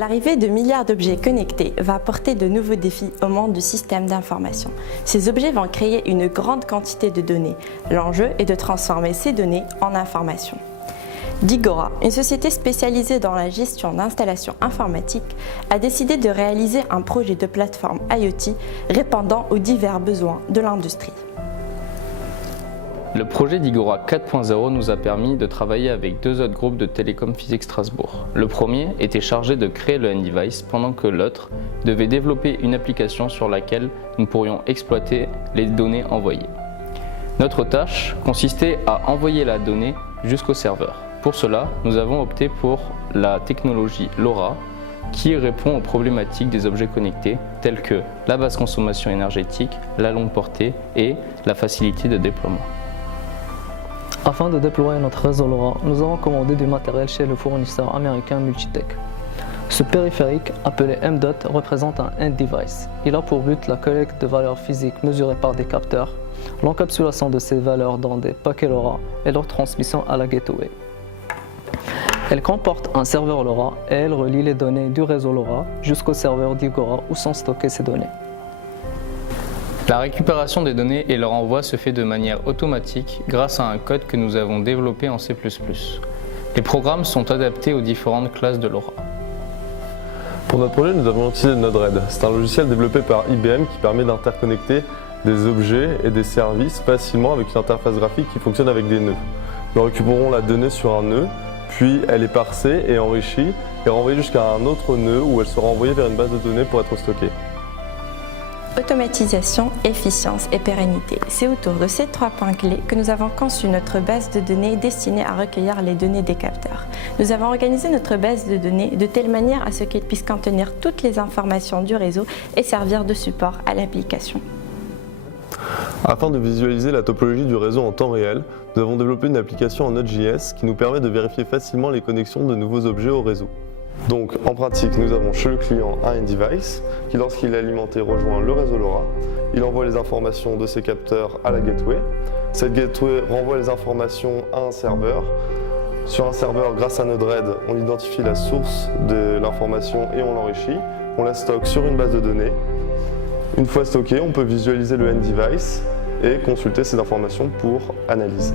L'arrivée de milliards d'objets connectés va apporter de nouveaux défis au monde du système d'information. Ces objets vont créer une grande quantité de données. L'enjeu est de transformer ces données en informations. Digora, une société spécialisée dans la gestion d'installations informatiques, a décidé de réaliser un projet de plateforme IoT répondant aux divers besoins de l'industrie. Le projet Digora 4.0 nous a permis de travailler avec deux autres groupes de Télécom Physique Strasbourg. Le premier était chargé de créer le N-Device pendant que l'autre devait développer une application sur laquelle nous pourrions exploiter les données envoyées. Notre tâche consistait à envoyer la donnée jusqu'au serveur. Pour cela, nous avons opté pour la technologie LoRa qui répond aux problématiques des objets connectés telles que la basse consommation énergétique, la longue portée et la facilité de déploiement. Afin de déployer notre réseau LoRa, nous avons commandé du matériel chez le fournisseur américain Multitech. Ce périphérique, appelé M.DOT, représente un N-Device. Il a pour but la collecte de valeurs physiques mesurées par des capteurs, l'encapsulation de ces valeurs dans des paquets LoRa et leur transmission à la gateway. Elle comporte un serveur LoRa et elle relie les données du réseau LoRa jusqu'au serveur Digora où sont stockées ces données. La récupération des données et leur envoi se fait de manière automatique grâce à un code que nous avons développé en C++. Les programmes sont adaptés aux différentes classes de LoRa. Pour notre projet, nous avons utilisé Node-RED. C'est un logiciel développé par IBM qui permet d'interconnecter des objets et des services facilement avec une interface graphique qui fonctionne avec des nœuds. Nous récupérons la donnée sur un nœud, puis elle est parsée et enrichie et renvoyée jusqu'à un autre nœud où elle sera envoyée vers une base de données pour être stockée. Automatisation, efficience et pérennité. C'est autour de ces trois points clés que nous avons conçu notre base de données destinée à recueillir les données des capteurs. Nous avons organisé notre base de données de telle manière à ce qu'elle puisse contenir toutes les informations du réseau et servir de support à l'application. Afin de visualiser la topologie du réseau en temps réel, nous avons développé une application en Node.js qui nous permet de vérifier facilement les connexions de nouveaux objets au réseau. Donc en pratique, nous avons chez le client un N-Device qui, lorsqu'il est alimenté, rejoint le réseau LoRa. Il envoie les informations de ses capteurs à la gateway. Cette gateway renvoie les informations à un serveur. Sur un serveur, grâce à Node-RED, on identifie la source de l'information et on l'enrichit. On la stocke sur une base de données. Une fois stocké, on peut visualiser le N-Device et consulter ces informations pour analyser.